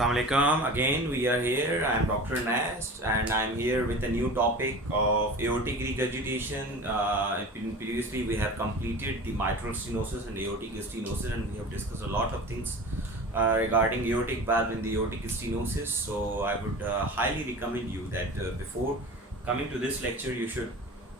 Assalamu alaikum. Again, we are here. I am DrNAS and I am here with a new topic of aortic regurgitation. Previously, we have completed the mitral stenosis and aortic stenosis, and we have discussed a lot of things regarding aortic valve and the aortic stenosis. So, I would highly recommend you that before coming to this lecture, you should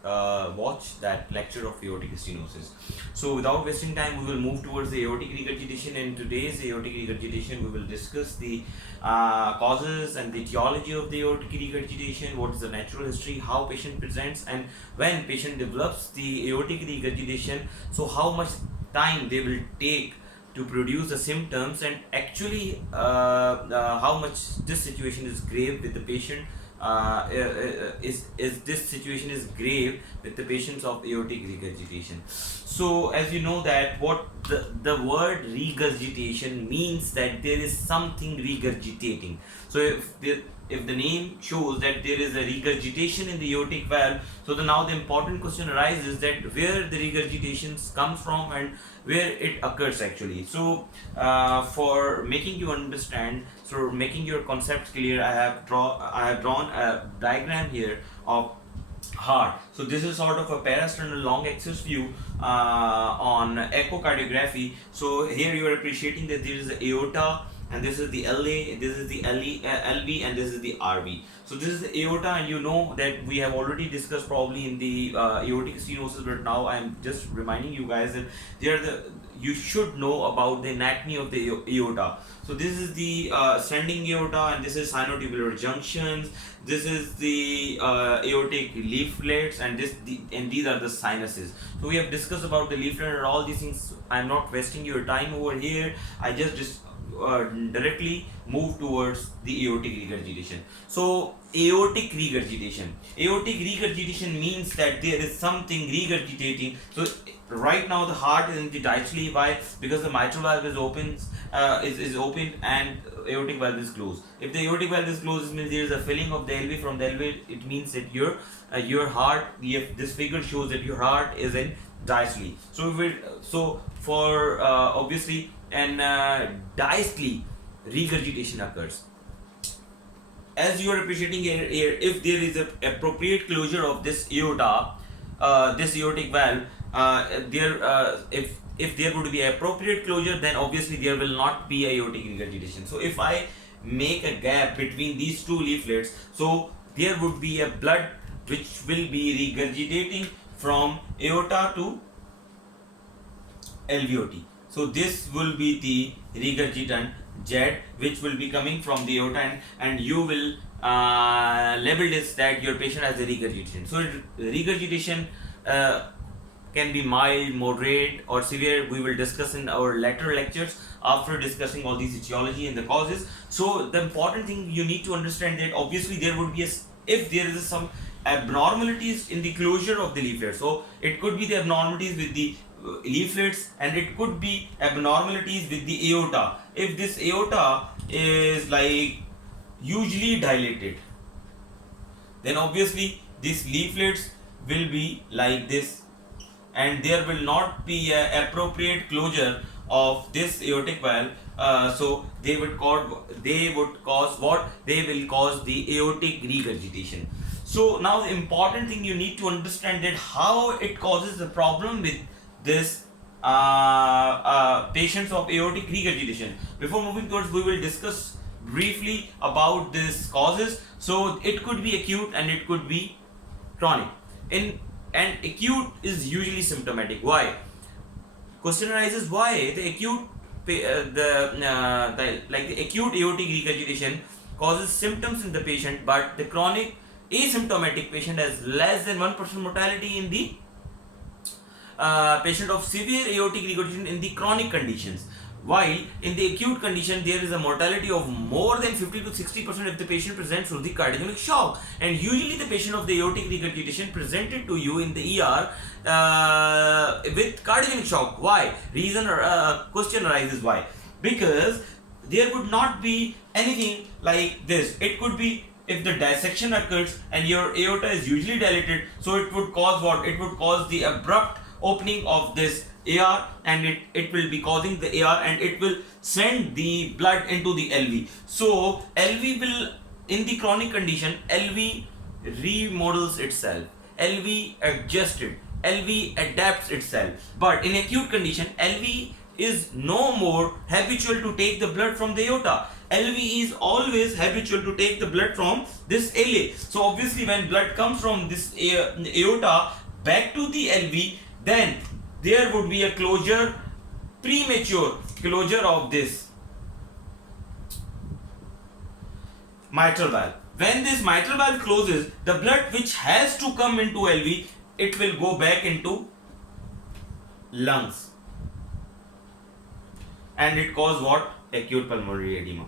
watch that lecture of aortic stenosis. So without wasting time, we will move towards the aortic regurgitation. In today's aortic regurgitation, we will discuss the causes and the etiology of the aortic regurgitation, what is the natural history, how patient presents, and when patient develops the aortic regurgitation, so how much time they will take to produce the symptoms, and actually how much this situation is grave with the patient. Is this situation is grave with the patients of aortic regurgitation. So as you know that what the word regurgitation means, that there is something regurgitating. So if the name shows that there is a regurgitation in the aortic valve, so now the important question arises that where the regurgitations comes from and where it occurs actually. So for making you understand, so making your concept clear, I have drawn a diagram here of heart. So this is sort of a parasternal long axis view on echocardiography. So here you are appreciating that there is the aorta, and this is the LA, this is the LV, and this is the RV. So this is the aorta, and you know that we have already discussed probably in the aortic stenosis, but now I am just reminding you guys that you should know about the anatomy of the aorta. So this is the ascending aorta, and this is sinotubular junctions. This is the aortic leaflets, and these are the sinuses. So we have discussed about the leaflet and all these things. I am not wasting your time over here. I just directly move towards the aortic regurgitation. So aortic regurgitation. Aortic regurgitation means that there is something regurgitating. So right now the heart is in the diastole. Why? Because the mitral valve is open, and aortic valve is closed. If the aortic valve is closed, it means there is a filling of the LV. From the LV, it means that your heart. If this figure shows that your heart is in diastole. So for obviously and diastole regurgitation occurs. As you are appreciating here, if there is a appropriate closure of this aorta, this aortic valve, if there would be appropriate closure, then obviously there will not be aortic regurgitation. So if I make a gap between these two leaflets, so there would be a blood which will be regurgitating from aorta to alveoli. So this will be the regurgitant jet which will be coming from the aorta, and you will label this that your patient has a regurgitation. So regurgitation can be mild, moderate, or severe. We will discuss in our later lectures after discussing all these etiology and the causes. So the important thing you need to understand that obviously there would be if there is some abnormalities in the closure of the leaflet. So it could be the abnormalities with the leaflets, and it could be abnormalities with the aorta. If this aorta is like hugely dilated, then obviously these leaflets will be like this, and there will not be a appropriate closure of this aortic valve. So they will cause what? They will cause the aortic regurgitation. So now the important thing you need to understand that how it causes the problem with this patients of aortic regurgitation. Before moving towards, we will discuss briefly about these causes. So it could be acute and it could be chronic. And acute is usually symptomatic. Why? Question arises why the acute the acute aortic regurgitation causes symptoms in the patient, but the chronic asymptomatic patient has less than 1% mortality in the patient of severe aortic regurgitation in the chronic conditions, while in the acute condition there is a mortality of more than 50 to 60% if the patient presents with the cardiogenic shock. And usually the patient of the aortic regurgitation presented to you in the ER with cardiogenic shock. Why? Question arises why? Because there would not be anything like this. It could be if the dissection occurs and your aorta is usually dilated, so it would cause what? It would cause the abrupt opening of this AR, and it will be causing the AR, and it will send the blood into the LV. So LV will, in the chronic condition, LV remodels itself, LV adjusts it, LV adapts itself. But in acute condition, LV is no more habitual to take the blood from the aorta. LV is always habitual to take the blood from this LA. So obviously when blood comes from this aorta back to the LV, then there would be a closure, premature closure of this mitral valve. When this mitral valve closes, the blood which has to come into LV, it will go back into lungs, and it cause what? Acute pulmonary edema.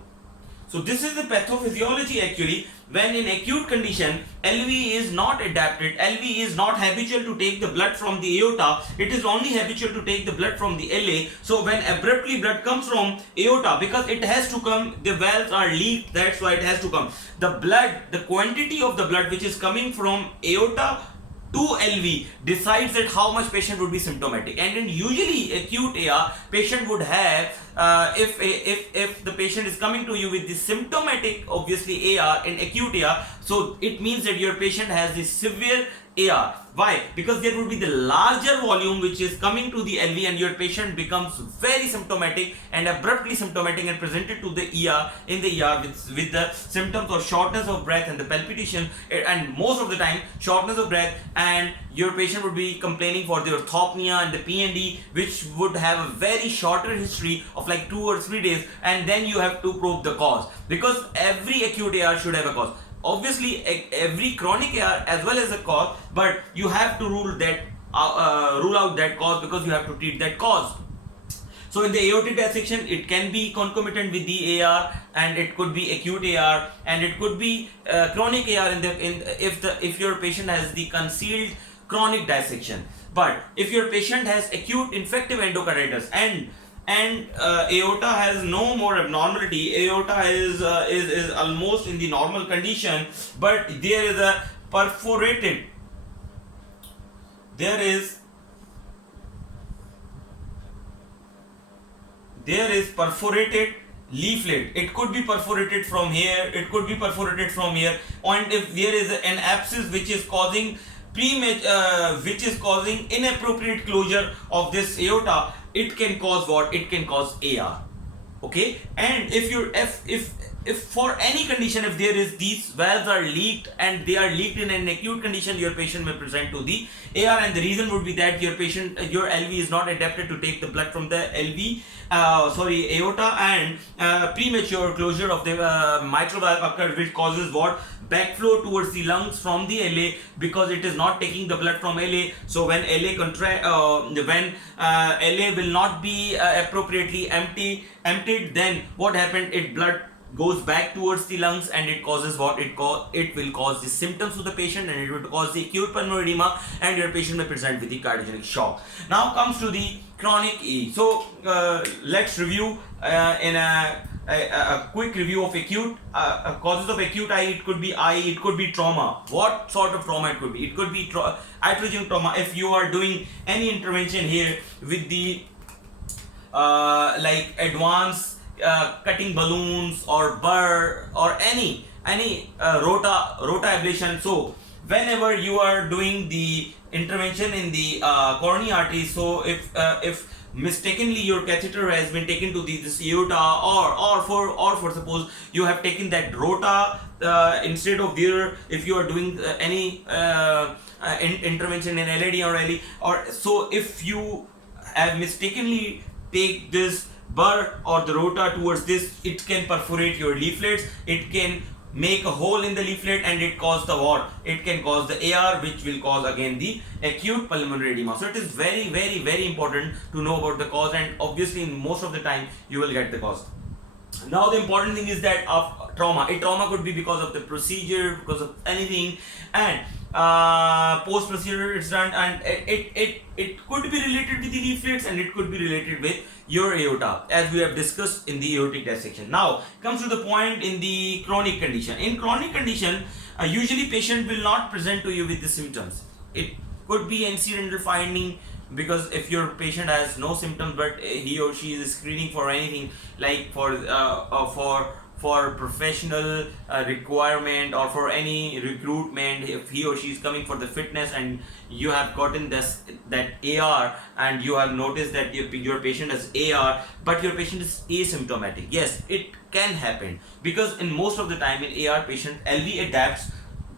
So this is the pathophysiology actually. When in acute condition, LV is not adapted, LV is not habitual to take the blood from the aorta, it is only habitual to take the blood from the LA. So when abruptly blood comes from aorta, because it has to come, the valves are leaked, that's why it has to come. The blood, the quantity of the blood which is coming from aorta to LV decides that how much patient would be symptomatic. And in usually acute AR, patient would have, if the patient is coming to you with the symptomatic obviously AR in acute AR, so it means that your patient has the severe AR. Why? Because there would be the larger volume which is coming to the LV, and your patient becomes very symptomatic and abruptly symptomatic and presented to the ER in the ER with the symptoms of shortness of breath and the palpitation, and most of the time shortness of breath, and your patient would be complaining for the orthopnea and the PND, which would have a very shorter history of like 2 or 3 days, and then you have to probe the cause, because every acute AR should have a cause. Obviously every chronic AR as well as a cause, but you have to rule out that cause, because you have to treat that cause. So in the aortic dissection, it can be concomitant with the AR, and it could be acute AR, and it could be chronic AR if your patient has the concealed chronic dissection. But if your patient has acute infective endocarditis and aorta has no more abnormality, aorta is almost in the normal condition, but there is a perforated, there is perforated leaflet. It could be perforated from here, it could be perforated from here, and if there is an abscess which is causing inappropriate closure of this aorta, it can cause what? It can cause AR. Okay, and if for any condition, if there is these valves are leaked and they are leaked in an acute condition, your patient may present to the AR, and the reason would be that your LV is not adapted to take the blood from the aorta, and premature closure of the mitral valve occurs, which causes what? Backflow towards the lungs from the LA, because it is not taking the blood from LA. So when LA LA will not be appropriately emptied, then what happened? Blood goes back towards the lungs, and it causes what? It will cause the symptoms to the patient, and it will cause the acute pulmonary edema, and your patient may present with the cardiogenic shock. Now comes to the chronic E. So let's review in a quick review of acute causes of acute eye. It could be eye, it could be trauma. What sort of trauma it could be? It could be iatrogenic trauma. If you are doing any intervention here with the like advanced cutting balloons or burr or any rota ablation. So whenever you are doing the intervention in the coronary artery, so if mistakenly your catheter has been taken to this aorta, or for suppose you have taken that rota instead of there, if you are doing any intervention in LAD or LE, or so if you have mistakenly take this burr or the rota towards this, it can perforate your leaflets, it can make a hole in the leaflet, and it cause the what? It can cause the AR, which will cause again the acute pulmonary edema. So it is very, very, very important to know about the cause, and obviously in most of the time you will get the cause. Now the important thing is that of trauma. A trauma could be because of the procedure, because of anything, and post procedure it's done, and it could be related with the leaflets, and it could be related with your aorta, as we have discussed in the aortic dissection. Now comes to the point in the chronic condition. In chronic condition, usually patient will not present to you with the symptoms. It could be incidental finding because if your patient has no symptoms but he or she is screening for anything, like for professional requirement or for any recruitment, if he or she is coming for the fitness and you have gotten that AR and you have noticed that your patient has AR but your patient is asymptomatic, yes, it can happen, because in most of the time in AR patient LV adapts,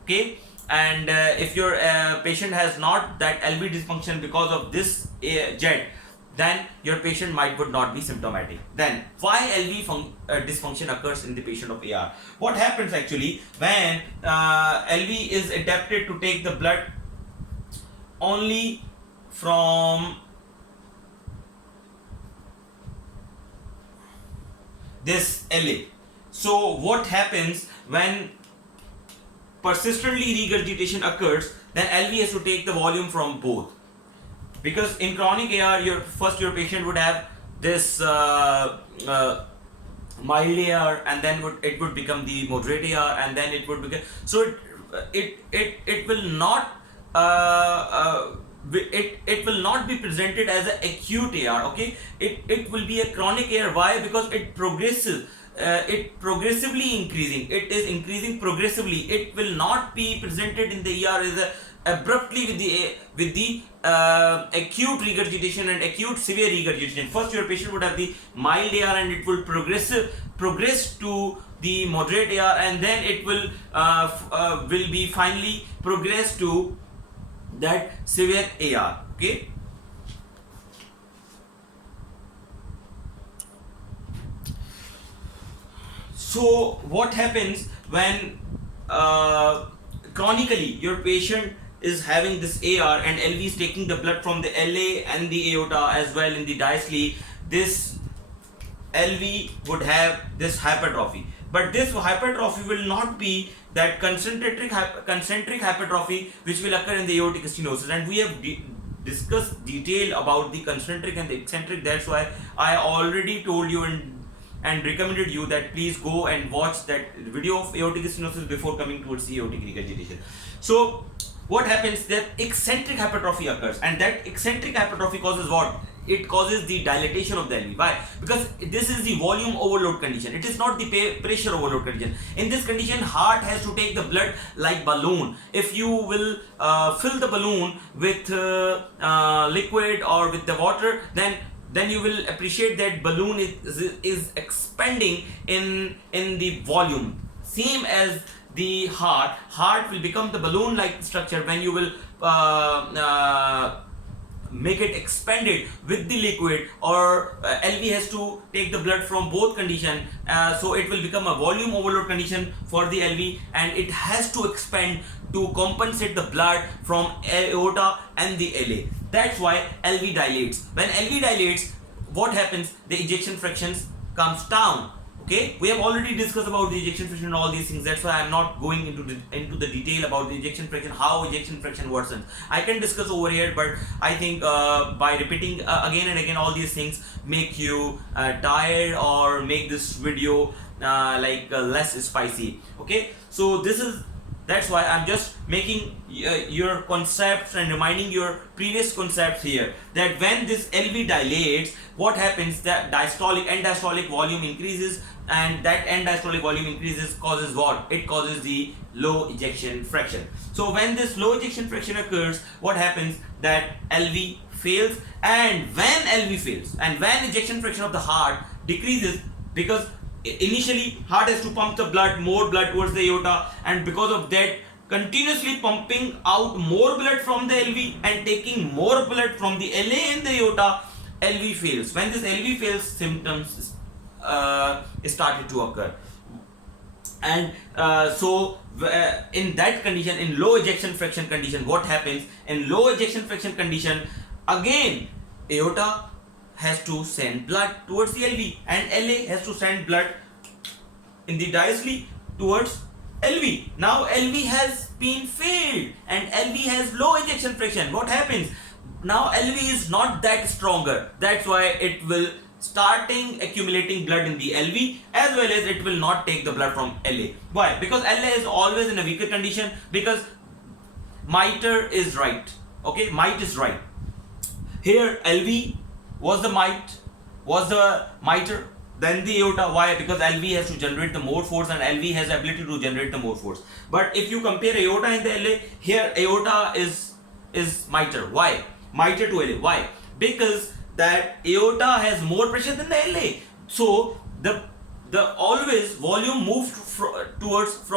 okay, and if your patient has not that LV dysfunction because of this jet, then your patient would not be symptomatic. Then why LV dysfunction occurs in the patient of AR? What happens actually when LV is adapted to take the blood only from this LA? So what happens when persistently regurgitation occurs, then LV has to take the volume from both, because in chronic AR your patient would have this mild AR, and then it would become the moderate AR, and then it would become, so it will not it will not be presented as an acute AR, okay, it will be a chronic AR. Why? Because it progressively increasing, it is increasing progressively. It will not be presented in the ER as abruptly with the acute regurgitation and acute severe regurgitation. First your patient would have the mild AR and it will progress to the moderate AR, and then it will be finally progress to that severe AR, okay. So what happens when chronically your patient is having this AR and LV is taking the blood from the LA and the aorta as well in the diastole? This LV would have this hypertrophy, but this hypertrophy will not be that concentric hypertrophy which will occur in the aortic stenosis, and we have discussed detail about the concentric and the eccentric. That's why I already told you and recommended you that please go and watch that video of aortic stenosis before coming towards the aortic regurgitation. So what happens, that eccentric hypertrophy occurs, and that eccentric hypertrophy causes what? It causes the dilatation of the LV. Why? Because this is the volume overload condition. It is not the pressure overload condition. In this condition, heart has to take the blood like balloon. If you will fill the balloon with liquid or with the water, then you will appreciate that balloon is expanding in the volume. Same as the heart will become the balloon like structure when you will make it expanded with the liquid, or LV has to take the blood from both condition, so it will become a volume overload condition for the LV, and it has to expand to compensate the blood from aorta and the LA. That's why LV dilates. When LV dilates, what happens? The ejection fractions comes down. Okay, we have already discussed about the ejection fraction and all these things. That's why I'm not going into the detail about the ejection fraction, how ejection fraction worsens. I can discuss over here, but I think by repeating again and again all these things make you tired or make this video less spicy. Okay, so that's why I'm just making your concepts and reminding your previous concepts here, that when this LV dilates, what happens? That diastolic and diastolic volume increases, and that end diastolic volume increases causes what? It causes the low ejection fraction. So when this low ejection fraction occurs, what happens? That LV fails, and when LV fails and when ejection fraction of the heart decreases, because initially heart has to pump the blood, more blood towards the aorta, and because of that continuously pumping out more blood from the LV and taking more blood from the LA and the aorta, LV fails. When this LV fails, symptoms started to occur, and in that condition, in low ejection fraction condition, what happens? In low ejection fraction condition, again aorta has to send blood towards the LV, and LA has to send blood in the diastole towards LV. Now LV has been failed and LV has low ejection fraction. What happens? Now LV is not that stronger. That's why it will starting accumulating blood in the LV, as well as it will not take the blood from LA. Why? Because LA is always in a weaker condition, because mitre is right. Okay, might is right. Here LV was the mitre, then the aorta. Why? Because LV has to generate the more force and LV has the ability to generate the more force. But if you compare aorta and the LA, here aorta is mitre. Why? Mitre to LA. Why? Because that aorta has more pressure than the LA. So the always volume moved towards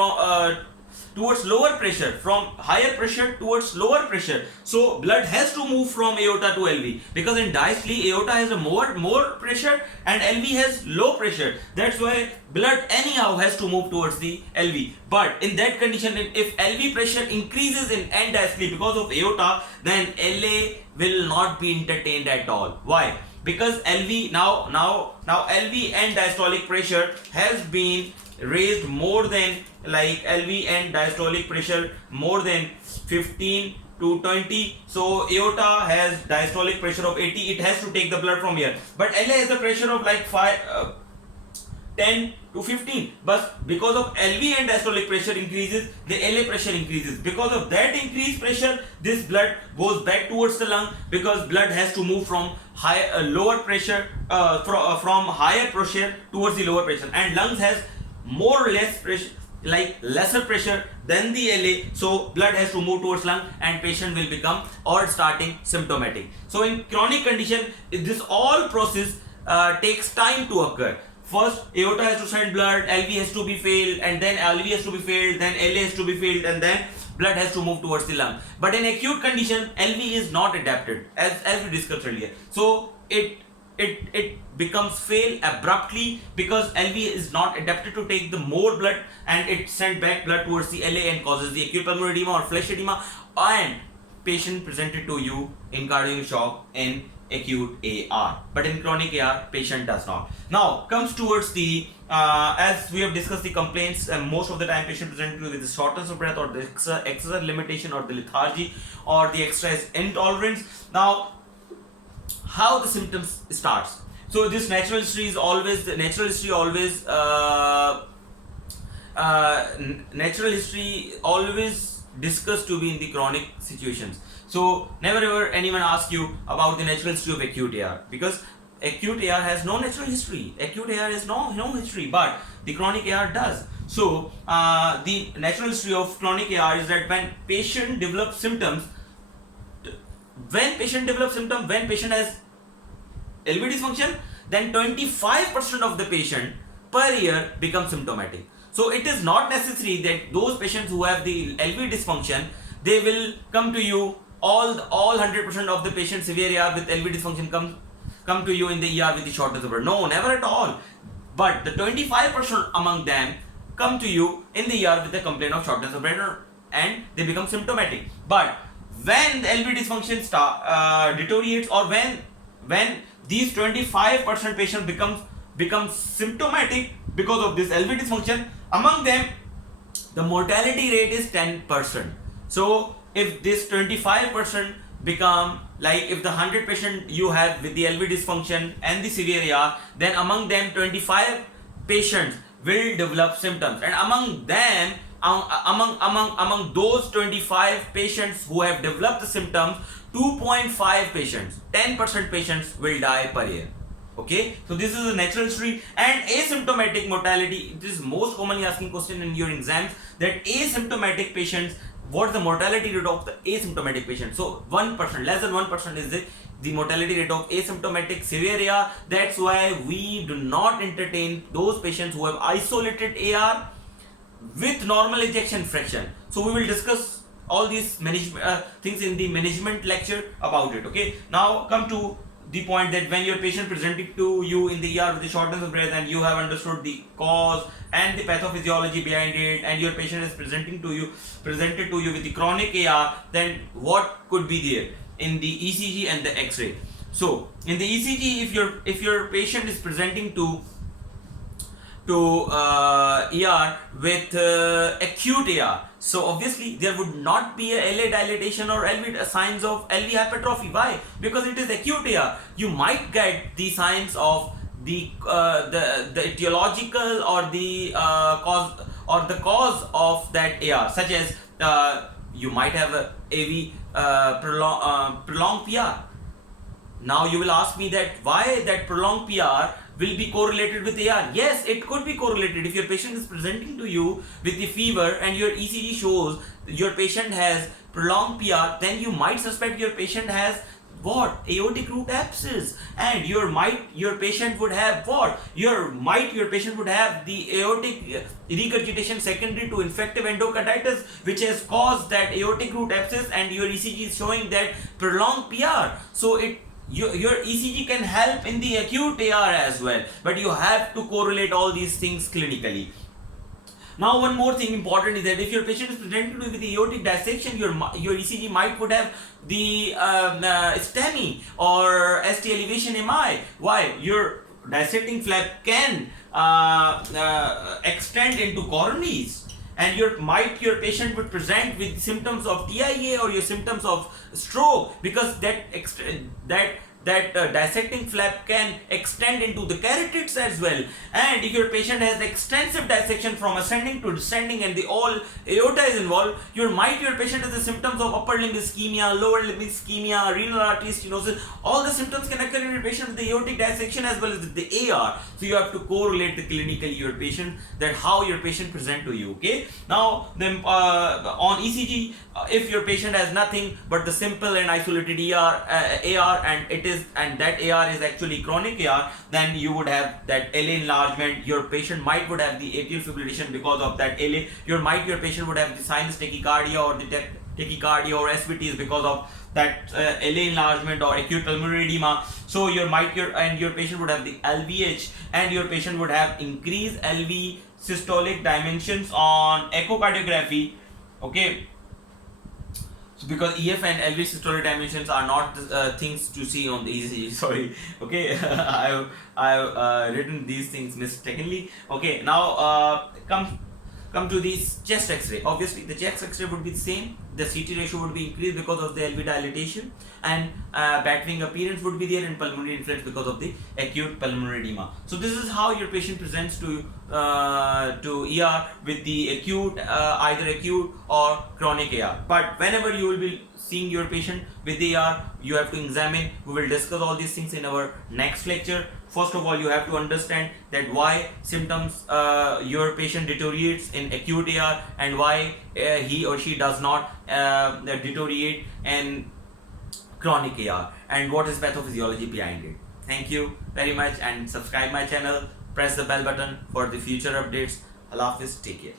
lower pressure, from higher pressure towards lower pressure. So blood has to move from aorta to LV, because in diastole aorta has a more pressure and LV has low pressure. That's why blood anyhow has to move towards the LV. But in that condition, if LV pressure increases in end diastole because of aorta, then LA will not be entertained at all. Why? Because LV now LV and diastolic pressure has been raised more than, like LV and diastolic pressure more than 15 to 20. So aorta has diastolic pressure of 80, it has to take the blood from here. But LA has the pressure of like 10 to 15. But because of LV and diastolic pressure increases, the LA pressure increases. Because of that increased pressure, this blood goes back towards the lung, because blood has to move from lower pressure from higher pressure towards the lower pressure, and lungs has more or less pressure, like lesser pressure than the LA. So blood has to move towards lung and patient will become or starting symptomatic. So in chronic condition, this all process takes time to occur. First aorta has to send blood, LV has to be filled, and then LV has to be filled, then LA has to be filled, and then blood has to move towards the lung. But in acute condition, LV is not adapted, as we discussed earlier. So it becomes fail abruptly, because LV is not adapted to take the more blood, and it sends back blood towards the LA and causes the acute pulmonary edema or flash edema, and patient presented to you in cardiac shock in acute AR. But in chronic AR, patient does not. Now comes towards the as we have discussed the complaints, most of the time patient presented with the shortness of breath, or the exercise limitation, or the lethargy, or the exercise intolerance. Now how the symptoms starts. So this natural history always discussed to be in the chronic situations. So never ever anyone ask you about the natural history of acute AR, because acute AR has no natural history. Acute AR has no history, but the chronic AR does. So the natural history of chronic AR is that when patient develops symptoms, when patient has LV dysfunction, then 25% of the patient per year become symptomatic. So it is not necessary that those patients who have the LV dysfunction, they will come to you, all 100% of the patients severe AR with LV dysfunction come to you in the ER with the shortness of breath. No, never at all. But the 25% among them come to you in the ER with the complaint of shortness of breath, and they become symptomatic. But when the LV dysfunction deteriorates, or when these 25% patients become symptomatic because of this LV dysfunction, among them the mortality rate is 10%. So if this 25% become, like if the 100 patient you have with the LV dysfunction and the severe AR, then among them 25 patients will develop symptoms, and among them among those 25 patients who have developed the symptoms, 2.5 patients, 10% patients will die per year. Okay, so this is a natural history. And asymptomatic mortality, this is most commonly asking question in your exams, that asymptomatic patients, what's the mortality rate of the asymptomatic patient? So 1%, less than 1% is the mortality rate of asymptomatic severe AR. That's why we do not entertain those patients who have isolated AR with normal ejection fraction. So we will discuss all these management things in the management lecture about it. Okay, now come to the point that when your patient presenting to you in the ER with the shortness of breath, and you have understood the cause and the pathophysiology behind it, and your patient is presented to you with the chronic AR, then what could be there in the ECG and the X-ray? So in the ECG, if your patient is presenting to ER with acute AR, so obviously there would not be a LA dilatation or signs of LV hypertrophy. Why? Because it is acute AR. You might get the signs of the etiological or the cause of that AR, such as you might have a AV prolonged PR. Now you will ask me that why that prolonged PR will be correlated with AR. Yes, it could be correlated. If your patient is presenting to you with the fever and your ECG shows your patient has prolonged PR, then you might suspect your patient has what? Aortic root abscess. And your patient would have what? Your patient would have the aortic regurgitation secondary to infective endocarditis, which has caused that aortic root abscess, and your ECG is showing that prolonged PR. So your ECG can help in the acute AR as well, but you have to correlate all these things clinically. Now, one more thing important is that if your patient is presented with the aortic dissection, your ECG would have the STEMI or ST elevation MI. Why? Your dissecting flap can extend into coronaries, and your patient would present with symptoms of TIA or your symptoms of stroke, because that dissecting flap can extend into the carotids as well. And if your patient has extensive dissection from ascending to descending and the all aorta is involved, your patient has the symptoms of upper limb ischemia, lower limb ischemia, renal artery stenosis. All the symptoms can occur in your patient with the aortic dissection as well as the AR. So you have to correlate the clinically your patient, that how your patient present to you. Okay. Now then on ECG, if your patient has nothing but the simple and isolated AR and that AR is actually chronic AR, then you would have that LA enlargement. Your patient would have the atrial fibrillation because of that LA. Your patient would have the sinus tachycardia or the tachycardia or SVTs because of that LA enlargement or acute pulmonary edema. So your patient would have the LVH, and your patient would have increased LV systolic dimensions on echocardiography. Okay. So because EF and LV systolic dimensions are not things to see on the ECG. Sorry. Okay. I've written these things mistakenly. Okay. Now come to this chest X-ray. Obviously, the chest X-ray would be the same. The CT ratio would be increased because of the LV dilatation, and batwing appearance would be there, and pulmonary influence because of the acute pulmonary edema. So this is how your patient presents to ER with the acute, either acute or chronic AR. But whenever you will be seeing your patient with AR, you have to examine. We will discuss all these things in our next lecture. First of all, you have to understand that why symptoms your patient deteriorates in acute AR, and why he or she does not deteriorate in chronic AR, and what is pathophysiology behind it. Thank you very much, and subscribe my channel, press the bell button for the future updates. Allah Hafiz, take care.